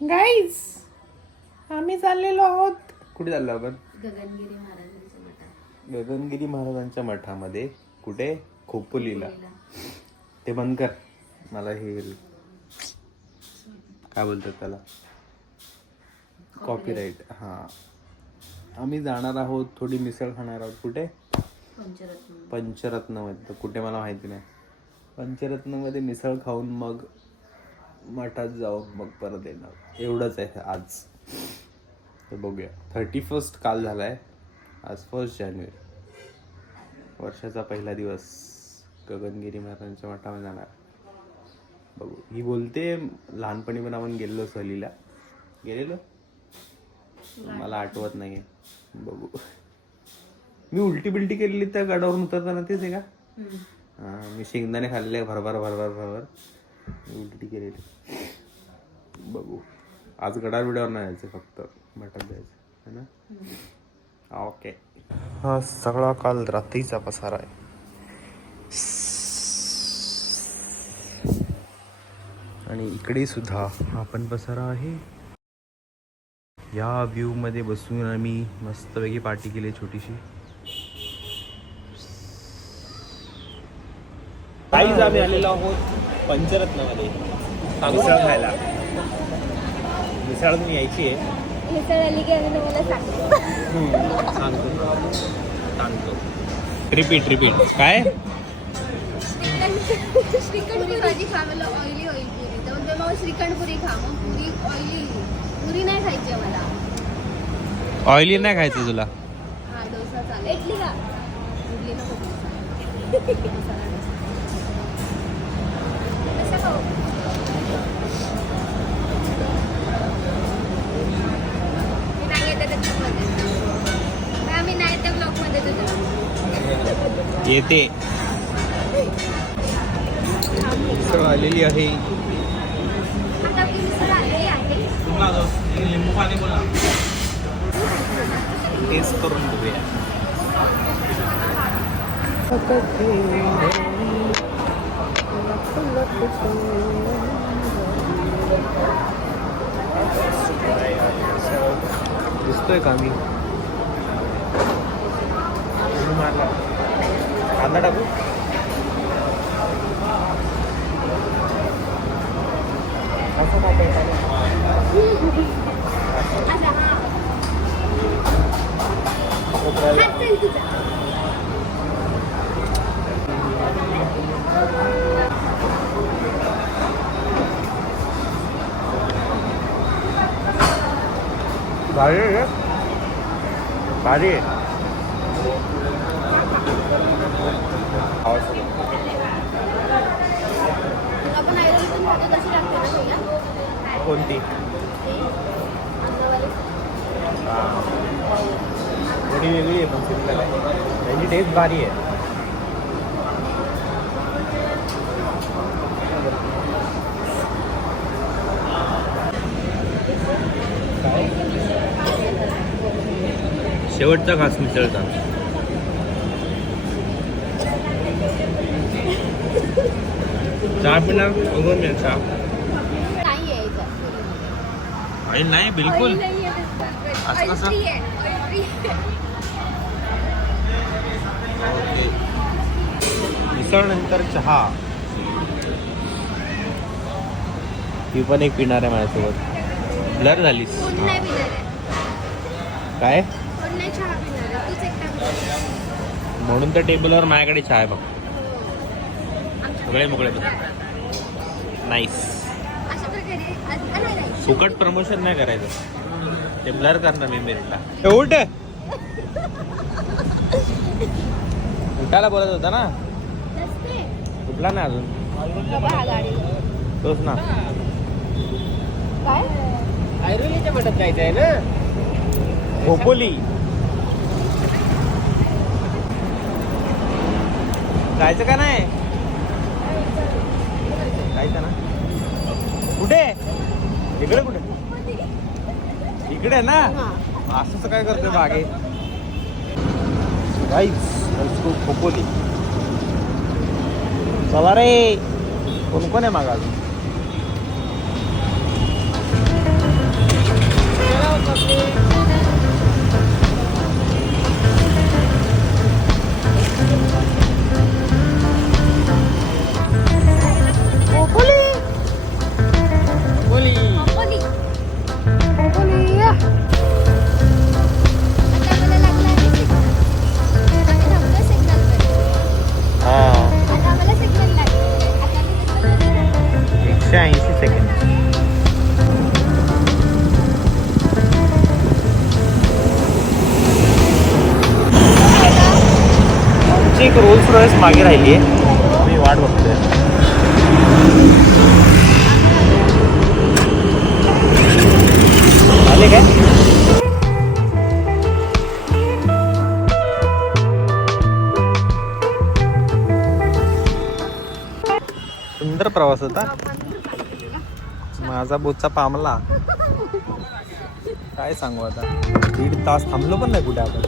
Guys आम्ही चाललेलो आहोत. कुठे चाललो आपण? गगनगिरी महाराजांच्या मठामध्ये. कुठे? खोपोलीला. ते बंद कर. मला हे काय बोलतात त्याला, कॉपीराईट. हा, आम्ही जाणार आहोत, थोडी मिसळ खाणार आहोत. कुठे? पंचरत्न मध्ये. कुठे मला माहिती नाही. पंचरत्न मध्ये मिसळ खाऊन मग मठात जाऊ, मग परत येणार. एवढंच आहे आज. तर बघूया. 31 काल झालाय, आज 1 जानेवारी. वर्षाचा पहिला दिवस. गगनगिरी महाराजांच्या मठामध्ये जाणार. बघू. ही बोलते लहानपणी पण आपण गेलेलो सहलीला. गेलेलो? मला आठवत नाहीये. बघू. मी उलटी बिलटी केलेली त्या गडावरून उतरताना, तेच आहे का? हा, मी शेंगदाणे खाल्ले भरभर भरभर भरभर. उलटी केलेली. बघू. आज गडा बिडावर नाही जायचं, फक्त मठात जायचं है ना. ओके. हा सगळा काल रात्रीचा पसारा आहे. आणि इकडे सुद्धा हा पण पसारा आहे. या व्ह्यू मध्ये बसून आम्ही मस्तपैकी पार्टी केली छोटीशी. काहीच आम्ही आलेलो आहोत पंचरत्नमध्ये मिसळ खायला. मिसळ अजून यायची आहे. मिसळ आली की आम्ही तुम्हाला सांगतो. रिपीट काय? श्रीखंड भाजी खा, मला ऑइली होईल पुरी. तर म्हणतो मग श्रीखंड पुरी खा. मग पुरी ऑइली, पुरी नाही खायची मला. ऑइली नाही खायचं तुला? हा, डोसा चालेल. इडली का? इडली नको. कसं खाऊ? मी नाही येते त्या ब्लॉगमध्ये. आम्ही नाही त्या ब्लॉगमध्ये तुझ्या येते. मिसळ आलेली आहे. आता आपली मिसळ आलेली आहे. लिंबू पाणी बोला. टेस्ट करून बघूया. दिसतोय का मी? कांदा टाकू? असं भारी आहे. भारी आहे. आपण आयुर्वेदिक भाजी कशी लागते ना तुला? कोणती? थोडी वेगळी आहे पण सिंपल आहे. त्याची टेस्ट भारी आहे. शेवटचा घास मिसळचा. चहा पिणार? उघडून घ्या चहा. नाही आहे ऑइल नाही बिलकुल. असं कसं? मिसळ नंतर चहा. ही पण एक पिणार आहे माझ्यासोबत. ब्लर झालीस. काय? म्हणून तर टेबलवर माझ्याकडे चहा आहे बघ. मोकळे नाईस. फुकट प्रमोशन नाही करायचं. ते ब्लर करणार मी मेरिटला. उठ. उठायला बोलत होता ना? उठला नाही अजून. तोच ना. काय? आयुर्वेदाच्या मठात जायचं आहे ना, खोपोली. जायचं का नाही? जायचं ना. कुठे? इकडे कुठे? इकडे ना. असं काय करतोय मागे? खोपोली. चला रे. कोण कोण आहे मागा अजून? एक रोल्स रॉयस मागे राहिली आहे, मी वाट बघतोय. आले काय? सुंदर प्रवास होता. माझा बोचा पामला. काय सांगू आता, 1.5 तास थांबलो पण नाही कुठे आपण.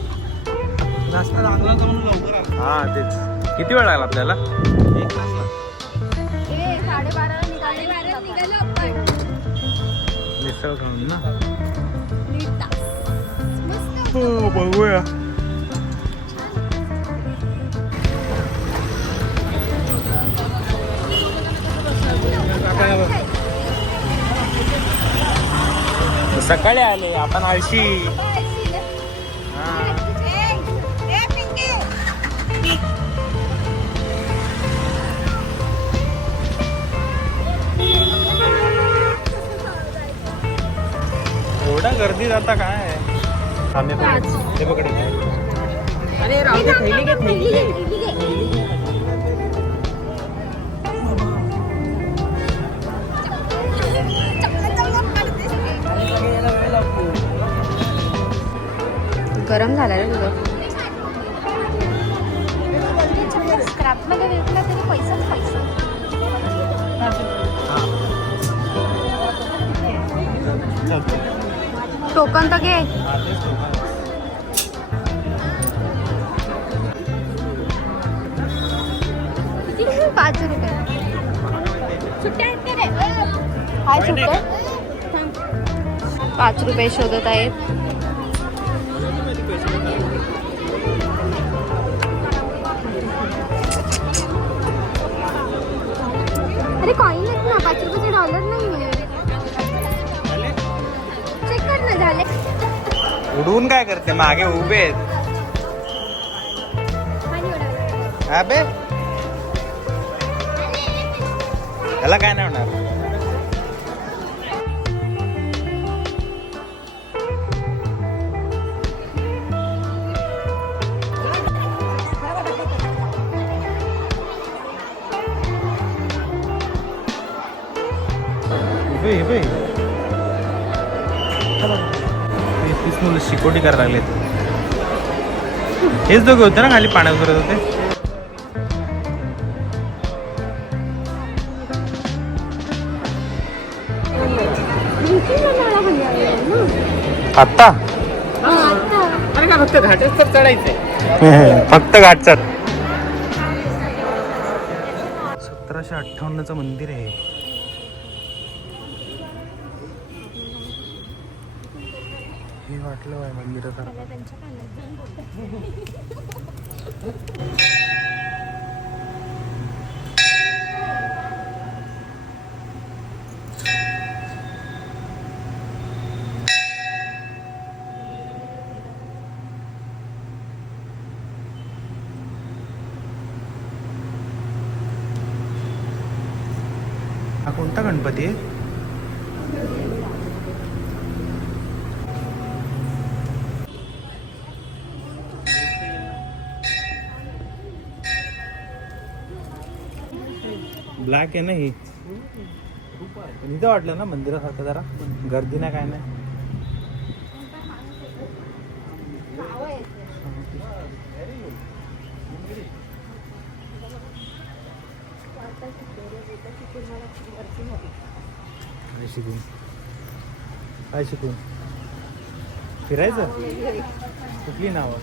नाश्ता लागला तर म्हणून लवकर आलो. हा तेच. किती वेळ लागला आपल्याला? 1 तास लागला. 12:30ला निघालो आपण. मिसळ खाऊन ना. 1.5 तास. मस्त. हो बघूया. सकाळी आले आपण आळशी. हा. एवढा गर्दीत आता काय आम्ही ते पकडे. अरे राहू दे, थैली घे, थैली घे. गरम झाला रे तुझं. स्क्रॅप मध्ये विकला तरी पैसाच पैसा. टोकन तर घे. किती? 5 रुपये. सुट्ट्या आहेत का रे? हाय सुट्ट्या. 5 रुपये शोधत आहेत. अरे कॉइन आहेत ना, 5 रुपयाचे डॉलर नाही. चेक कर ना. झाले. उडवून काय करते, मागे उभे आहेत. अबे त्याला काय नाही होणार. मुलं शिकोटी करायला लागलेत. हेच दोघे होते ना खाली पाण्यात उतरत होते. आत्ता अरे का फक्त घाटच तर चढायचंय. फक्त घाटचात. 1758चं मंदिर आहे. हे वाटलं आहे मंदिरासारखं. हा कोणता गणपती आहे? ब्लॅक आहे ना ही. इथं वाटलं ना मंदिरासारखं, जरा गर्दी नाही काय नाही. शिकून काय शिकून फिरायचं. कुठली नावं?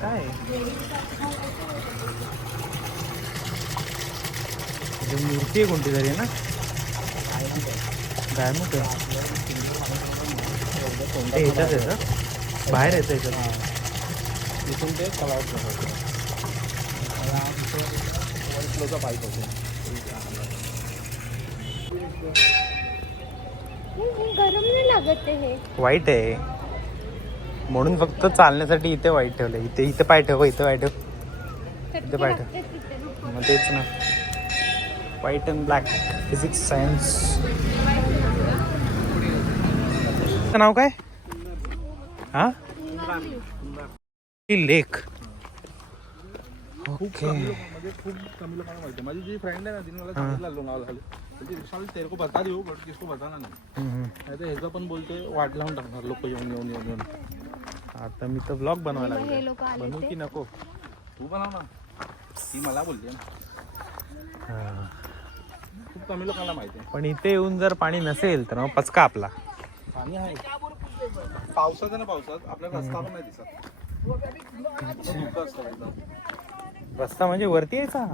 काय मूर्ती आहे कोणती तरी ना. काय मग ह्याच्यात यायचं बाहेर यायचं याच्यात. इथून ते फ्लोचा पाईप होतो. गरम नाही लागत हे. वाईट आहे म्हणून फक्त चालण्यासाठी इथे वाईट ठेवलं. इथे पाय ठेव, इथे पाय ठेव, इथे पाय ठेव. मग तेच ना, white and black. Physics science. याचं नाव काय? हा लेक. ओके. म्हणजे खूप कमी लोकांना माहिती. माझी जी फ्रेंड आहे ना तिने मला सांगितलं लोणावळा त्याची विशाल तेरे को बता देऊ बट किसको बताना नाही. नाही तर ह्याचं पण बोलते वाट लावून टाकणार लोक येऊन येऊन येऊन येऊन. आता मी तर ब्लॉग बनवायला हे लागलो. लोक आले बनवू की नको? तू बनव ना. ती मला बोलते ना. हा. खूप कमी लोकांना माहिती आहे. पण इथे येऊन जर पाणी नसेल तर मग पचका आपला. पाणी आहे पावसात आहे ना. पावसात आपल्याला रस्ता पण नाही दिसत. धुकं असतं एकदम. रस्ता म्हणजे वरती यायचा.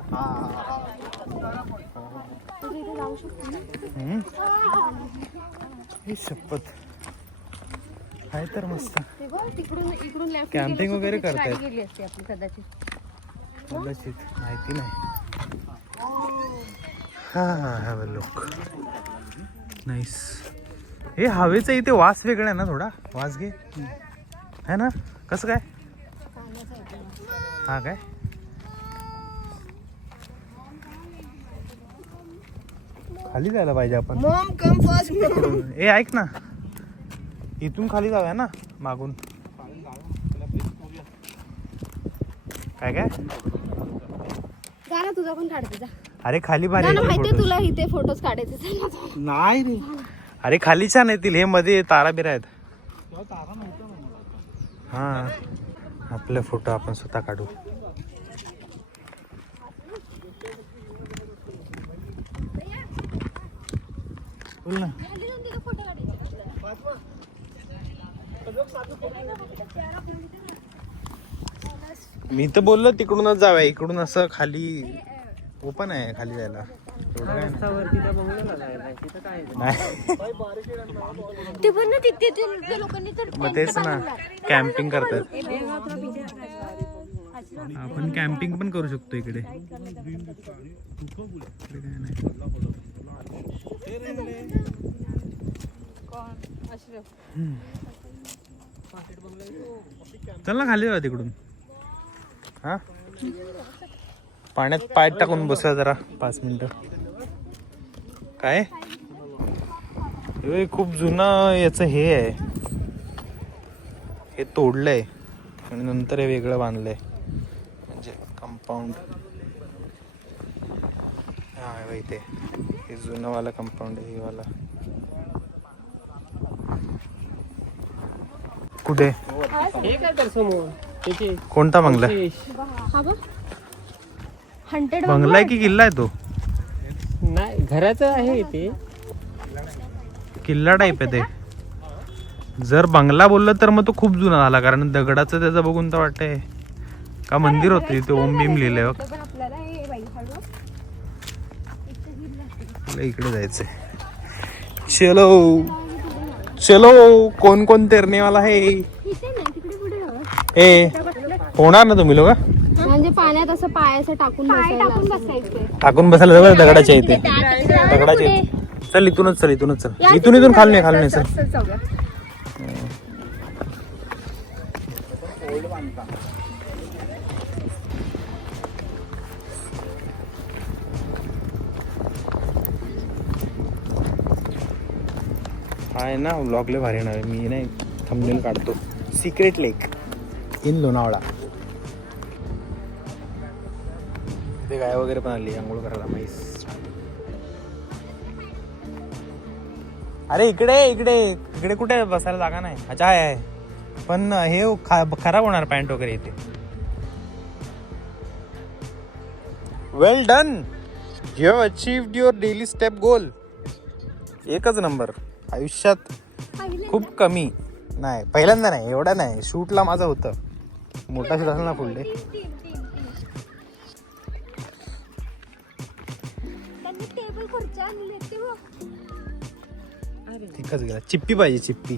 इथे जाऊ शकतो ना. ही शपथ आहे तर मस्त. ते बघ तिकडून इकडून लेफ्ट कॅम्पिंग वगैरे करतायत. गेली असते आपली कदाचित. कदाचित माहिती नाही. हा हॅव अ लुक. नाईस. हे हवेचा इथे वास वेगळा आहे ना थोडा. वास घे है ना. कसं काय? हा काय खाली जायला पाहिजे आपण. इकडून. ए ऐक ना इथून खाली जाऊया ना मागून. काय काय जा ना तुझा पण काढते जा. अरे खाली भारी ना येतील माहितीये photos. तुला इथे फोटोज काढायचे चल ना. नाही रे. अरे खाली छान येतील. हे मध्ये तारा बिरा आहेत. तारा नव्हता ना. हा आपले फोटो आपण स्वतः काढू. बोल ना. मी तर बोललो तिकडूनच जाऊया. इकडून असं खाली ओपन आहे खाली जायला. एवढं काय नाही. ते पण ना तिथे त्या लोकांनी तर मग तेच ना कॅम्पिंग करतात. आपण कॅम्पिंग पण करू शकतो इकडे. इकडे काय नाही. चल ना खाली जाऊया तिकडून. हा पाण्यात पाय टाकून बसूया जरा 5 मिनिटं. काय हे खूप जुनं याचं हे आहे. हे तोडलंय आणि नंतर हे वेगळं बांधलंय म्हणजे कंपाऊंड. हा इथे हे जुनं वाला कंपाऊंड आहे. हे वाला कुठे? हे काय तर समोर तिथे कोणता बंगला? हा बघ हंटेड बंगला आहे की किल्ला आहे तो? नाही घराचं आहे ते. किल्ला टाईप आहे ते. जर बंगला बोललं तर मग तो खूप जुना झाला कारण दगडाचं त्याचं बघून तर वाटतंय का मंदिर होतं तिथे ओम भीम लिहिलंय बघ. पण आपल्याला हे बाई हळू आपल्याला इकडे जायचंय. चलो चलो कोण कोण तेरने वाला है? इथे नाही तिकडे पुढे जाऊ. ए होणार ना तुम्ही लोक? म्हणजे पाण्यात असं पाय असं टाकून बसायचं. टाकून बसायला जवळ दगडाच्या इथे. दगडाच्या इथे. चल इथूनच चल इथूनच चल. इथून खाली नाही खाली नाही चल. आहे ना व्लॉगले भारी येणार आहे. मी नाही थंबनेल काढतो. Secret lake in Lonavala. इथे गाय वगैरे पण आली आंघोळ करायला. म्हैस. अरे इकडे इकडे इकडे कुठे बसायला जागा नाही. अच्छा आहे पण हे खराब होणार पॅन्ट वगैरे इथे. Well done. You have achieved your daily step goal. एकच नंबर. आयुष्यात खूप कमी नाही पहिल्यांदा नाही एवढा नाही. शूटला माझं होतं मोठा शूट असेल ना फुल डे. टेबल खुर्च्या आणले ते तिकच गेला. चिप्पी पाहिजे चिप्पी.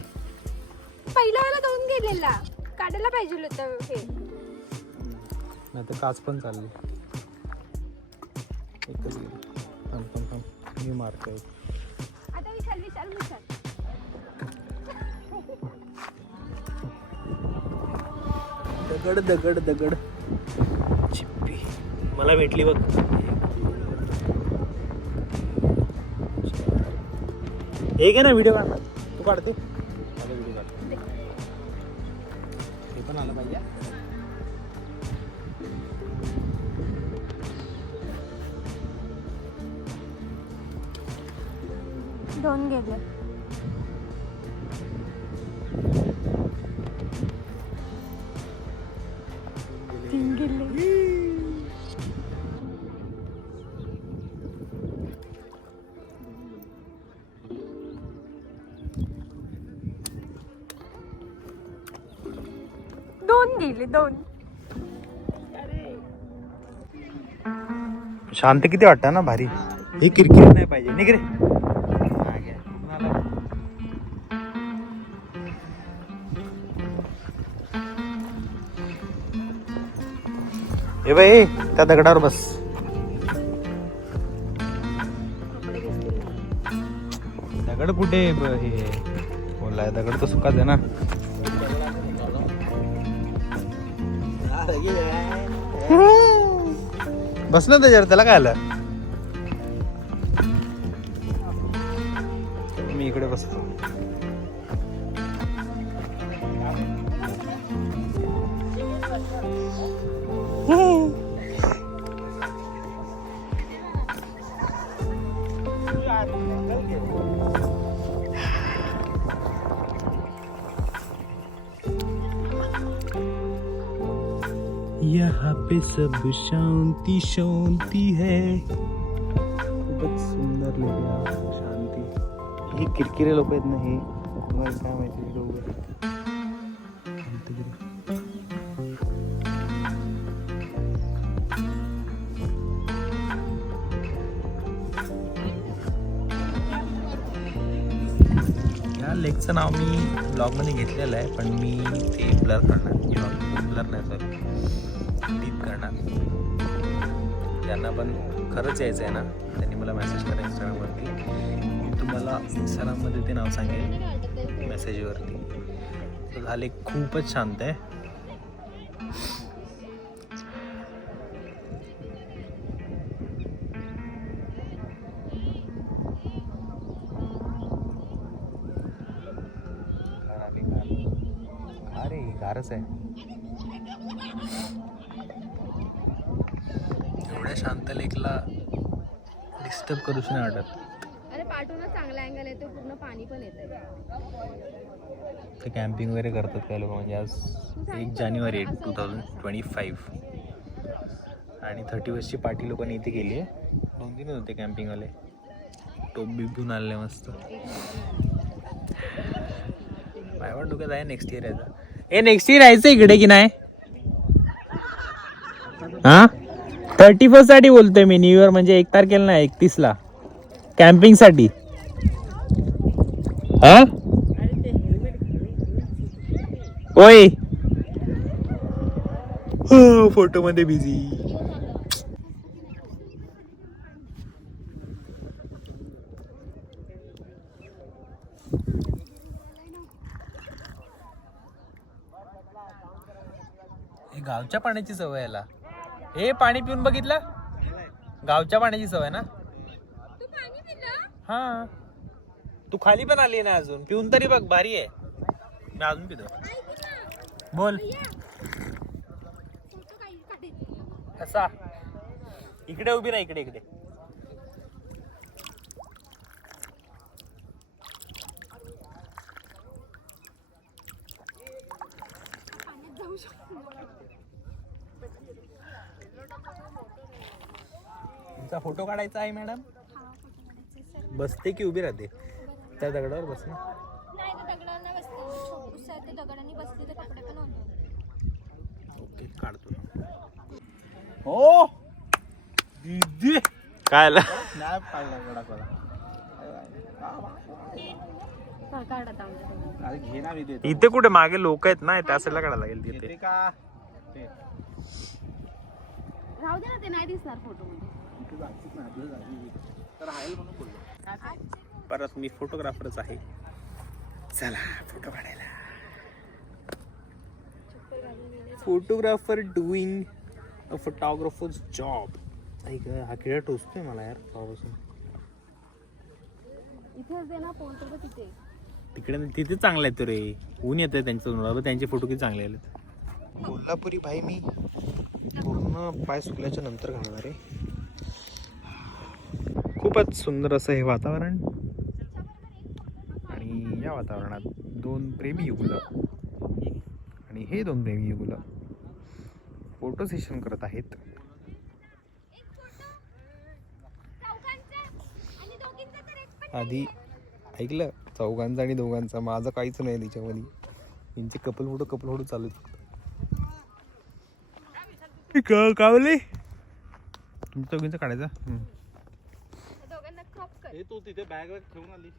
पहिला वाला जाऊन गेलेला काढायला पाहिजे होतं हे. नाही तर काच पण चालली. एकच गेली. थांब थांब थांब मी मारतोय. आता विशाल विशाल विशाल दगड दगड दगड. चिप्पी मला भेटली बघ. एक आहे ना व्हिडिओ काढणार तू काढते. 2 गेले. तीन गेले. दोन गेले. 2 शांत किती वाटतं ना, भारी. हे किरकिर नाही पाहिजे. निघ रे. ए बाई, त्या दगडावर बस. दगड कुठे हे बोललाय, दगड तर सुकाच आहे ना. बसलं त्याच्यावर, त्याला काय आलं. मी इकडे बसतो. यहाँ पे सब शांति शांति है. खूपच सुंदर लिहिलं, शांती. हे किरकिरे लोक आहेत ना, हे तुम्हाला काय माहिती लोक. या लेकचं नाव मी ब्लॉगमध्ये घेतलेलं आहे, पण मी ते ब्लर करणार किंवा ब्लर नाही, सॉरी डीप करणार. ज्यांना पण खरंच यायचं आहे ना, त्यांनी मला मेसेज करा इंस्टाग्रामवरती. मी तुम्हाला इंस्टाग्राममध्ये ते नाव सांगेल मेसेजवरती. तर झाले, खूपच शांत आहे. अरे गारच आहे. एवढ्या शांत लेकला डिस्टर्ब करूच नाही वाटत. अरे पाठवूनच चांगला अँगल येतो, पूर्ण पाणी पण येतं. ते कॅम्पिंग वगैरे करतात काय लोक. म्हणजे आज 1 जानेवारी 2025 आणि 31ची पार्टी लोकांनी इथे केली आहे. 2 दिवस होते कॅम्पिंगवाले. टोप बीप घेऊन आले मस्त. बायवा डोक्यात आहे नेक्स्ट इयर यायचा. नेक्स्ट इयर यायचं इकडे की नाही. हा 31 साठी बोलतोय मी. न्यू इयर म्हणजे 1 तारखेला नाही, 31ला कॅम्पिंग साठी. हा ओय, फोटो मध्ये बिझी. गावच्या पाण्याची सवय याला. हे पाणी पिऊन बघितलं, गावच्या पाण्याची सवय ना. हा तू खाली पण आली ना अजून, पिऊन तरी बघ, भारी आहे. मी अजून पितो. बोल कसा. इकडे उभी राहा, इकडे इकडे. तुमचा फोटो काढायचा आहे मॅडम. बसते की उभी राहते. त्या दगडावर बस ना. नाही तर दगडावर नाही बसते. ते दगडांनी बसले तर कपडे पण होते. ओके काढतो. हो दीदी काय आला. स्नॅप काढला गडाकडा. काढत आमच्या. अरे घे ना, मी देतो. इथे कुठे मागे लोक आहेत ना, त्या साईडला काढायला लागेल तिथे. येते का ते राहू दे ना, ते नाही दिसणार फोटो मध्ये. तू जायचीच नाही, तुला जायची तर राहील म्हणून बोललो. परत मी फोटोग्राफरच आहे. चला फोटो काढायला. Photographer doing a photographers job. हा किडा टोचतोय मला यार पासून. इथेच दे ना पोहोचतो तिथे. तिकडे तिथे चांगलं आहे रे. ऊन येत आहे त्यांचं. त्यांचे फोटो किती चांगले आले. कोल्हापुरी भाई मी पूर्ण पाय सुकल्याच्या नंतर घालणार आहे. खूपच सुंदर असं हे वातावरण. अशा वातावरणात 2 प्रेमी युगुलं आणि हे 2 प्रेमी युगुलं फोटो सेशन करत आहेत. आधी ऐकलं चौघांचा आणि दोघांचा, माझं काहीच नाही त्याच्यामध्ये. यांचे कपल फोटो चालू आहेत. कावले तुमच्या चौघींचा काढायचा. दोघांना क्रॉप कर. हे तू तिथे बॅग वॅग ठेवून आली.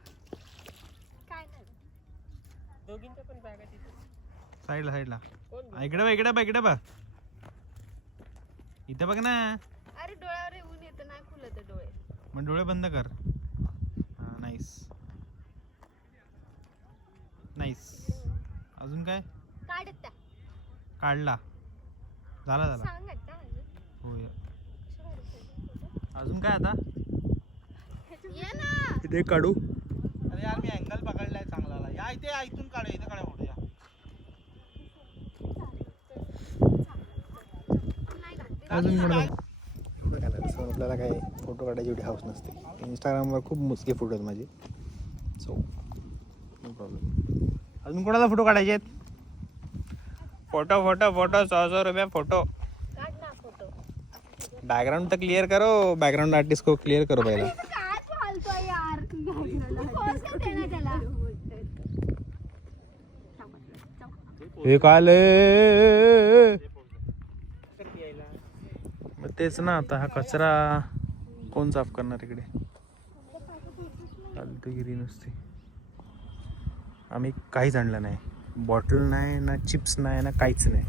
काय नाही. दोघींच्या पण बॅगा तिथे. साईडला इकडे बघ इथे बघ ना. अरे डोळ्यावर येऊन येतं, नाही खुलत आहे डोळे. मग डोळे बंद कर. नाईस. अजून काय काढत त्या. काढला. झाला सांग आता अजून. होय. अजून काय आता ये ना. इथे काढू. अरे यार मी अँगल पकडलाय चांगला. या इथे इथून काढा, इथे काढा फोटो. या अजून आपल्याला काय फोटो काढायची एवढी हाऊस नसते. इंस्टाग्रामवर खूप मोजके फोटो आहेत माझे. So no problem. अजून कोणाला फोटो काढायचे आहेत? फोटो 100 रुपये फोटो. काढ ना फोटो. बॅकग्राउंड तर क्लियर करो. बॅकग्राउंड आर्टिस्ट को क्लियर करो पहिला. काय चालतोय यार. पोज करते ना त्याला. हे काले मग तेच ना. आता हा कचरा कोण साफ करणार इकडे? फालतूगिरी नुसती. आम्ही काहीच आणलं नाही. बॉटल नाही ना, चिप्स नाही ना, काहीच नाही.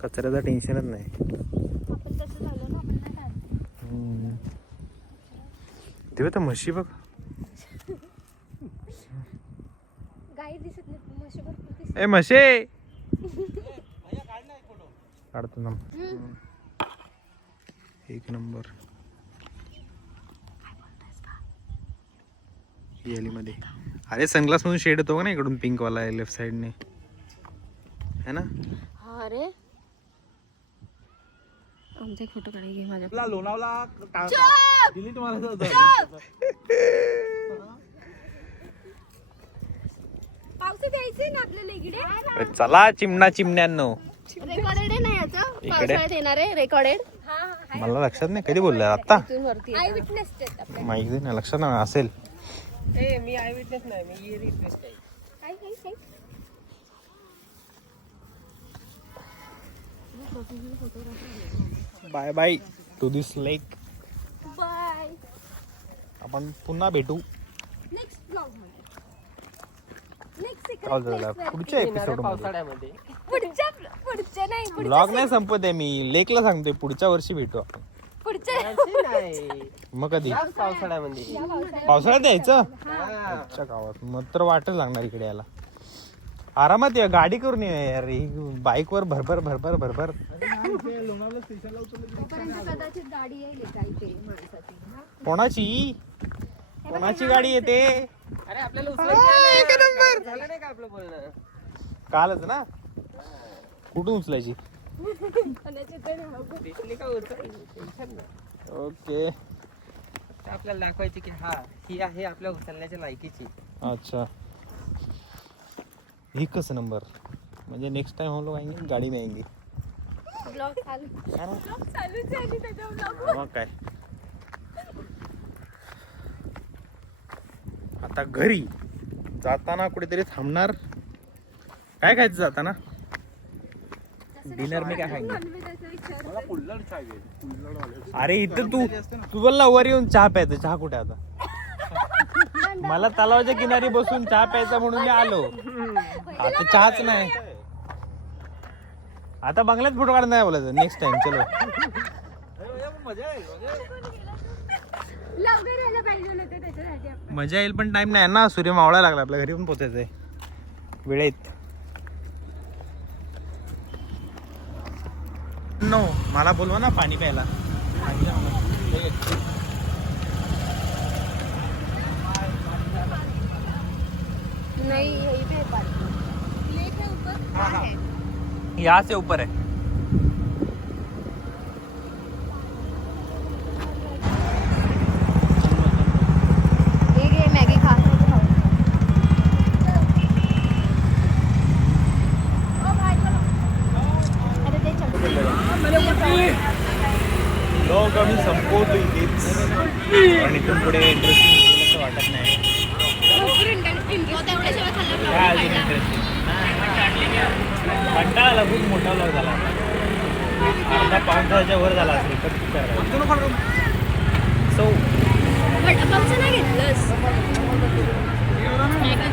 कचऱ्याचं टेन्शनच नाही. आपण तसं झालं ना, आपण नाही काढलं. तेव्हा तर म्हशी बघ. गाई दिसत नाही, म्हशी भरपूर दिसत. ए म्हशे काढतो ना. एक नंबर. मध्ये अरे सनग्लास मधून शेड येतो का ना इकडून, पिंक वाला आहे लेफ्ट साइडने, है ना? अरे आमचा एक फोटो काढायला माझ्या. तुला लोणावला डिलीट मारायचं होतं. पावसात यायचंय ना आपल्याला इकडे. चला चिमण्यांनो. रेकॉर्डेड आहे ना याचं. पावसाळ्यात येणार आहे रेकॉर्डेड. मला लक्षात नाही कधी बोललाय आता. आय विटनेस माहिती नाही, लक्षात नाही असेल. मी आय विटनेस नाही, मी इयर विटनेस आहे. Bye bye to this lake. Bye. आपण पुन्हा भेटू नेक्स्ट ब्लॉग मध्ये. नेक्स्ट पुढच्या एपिसोड मध्ये. पावसाळ्यामध्ये पुढच्या नाही ब्लॉग नाही संपत आहे मी, लेकला सांगतोय पुढच्या वर्षी भेटू आपण. पुढच्या नाही, मग कधी? पावसाळ्यामध्ये. पावसाळ्यात यायचं आमच्या गावात. मग तर वाटच लागणार इकडे यायला. आरामात या, गाडी करून ये यार. बाईक वर भरभर भरभर भरभर. लोणावला स्टेशनला उतरलं. कदाचित गाडी येईल काही ते माणसाची. कोणाची गाडी येते? अरे आपल्याला उचलायचं झालं नाही का आपलं बोलणं? कालच ना. कुठून उचलायची? दिसली का टेन्शन नाही. ओके. आपल्याला दाखवायची की हा ही आहे आपल्या उचलण्याच्या लायकीची. अच्छा, एकच नंबर. म्हणजे नेक्स्ट टाइम हम लोग आएंगे गाड़ी में आएंगे. ब्लॉग चालूच आहे त्याचा ब्लॉग. मग काय आता घरी जाताना कुठेतरी थांबणार. काय खायचं जाताना? डिनर में काय खायचं? मला पुल्लड चाय घे. पुल्लड वाले. अरे इथं तू बोलला वर येऊन चहा प्यायचं. चहा कुठे आता? मला तलावाच्या किनारी बसून चहा प्यायचा म्हणून मी आलो. आता चहाच नाही. आता बंगल्यात फोटो काढ नाही बोलायचं. नेक्स्ट टाइम चलो. मजा आहे. लवकर यायला पाहिजे होतं त्याच्यासाठी आपण. मजा येईल पण टाइम नाही ना. सूर्य मावळा लागला. आपल्या घरी पण पोचायचंय वेळेत. नो मला बोलवा ना पाणी प्यायला. नहीं यही पे पार्क। लेक है ऊपर। हाँ है। यहाँ से ऊपर है. ये मैगी खा. पण इथून पुढे इंटरेस्टिंग असं वाटत नाही. भरपूर इंटरेस्टिंग तेवढ्या शिवाय खाल्लं काय अजून खायला. इंटरेस्टिंग कंटाळा आला, खूप मोठा ब्लॉग झाला. अर्धा पाऊण तासाच्या वर झाला असेल. सो वडापावचं नाही घेतलंस नाही का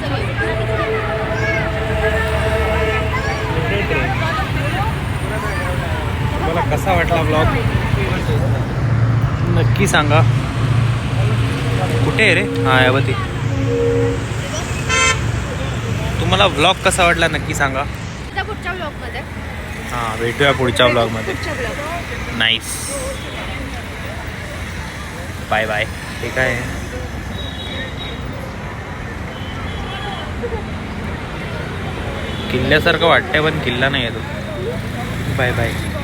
तुम्हाला कसा वाटला ब्लॉग नक्की सांगा. कुठे आहे रे? हा यावती. तुम्हाला ब्लॉग कसा वाटला नक्की सांगा. आता पुढच्या ब्लॉगमध्ये हां भेटूया पुढच्या ब्लॉगमध्ये. पुढच्या ब्लॉग नाईस. Bye bye. हे काय आहे? किल्ल्यासारखं वाटतंय पण किल्ला नाही आहे तो. Bye bye.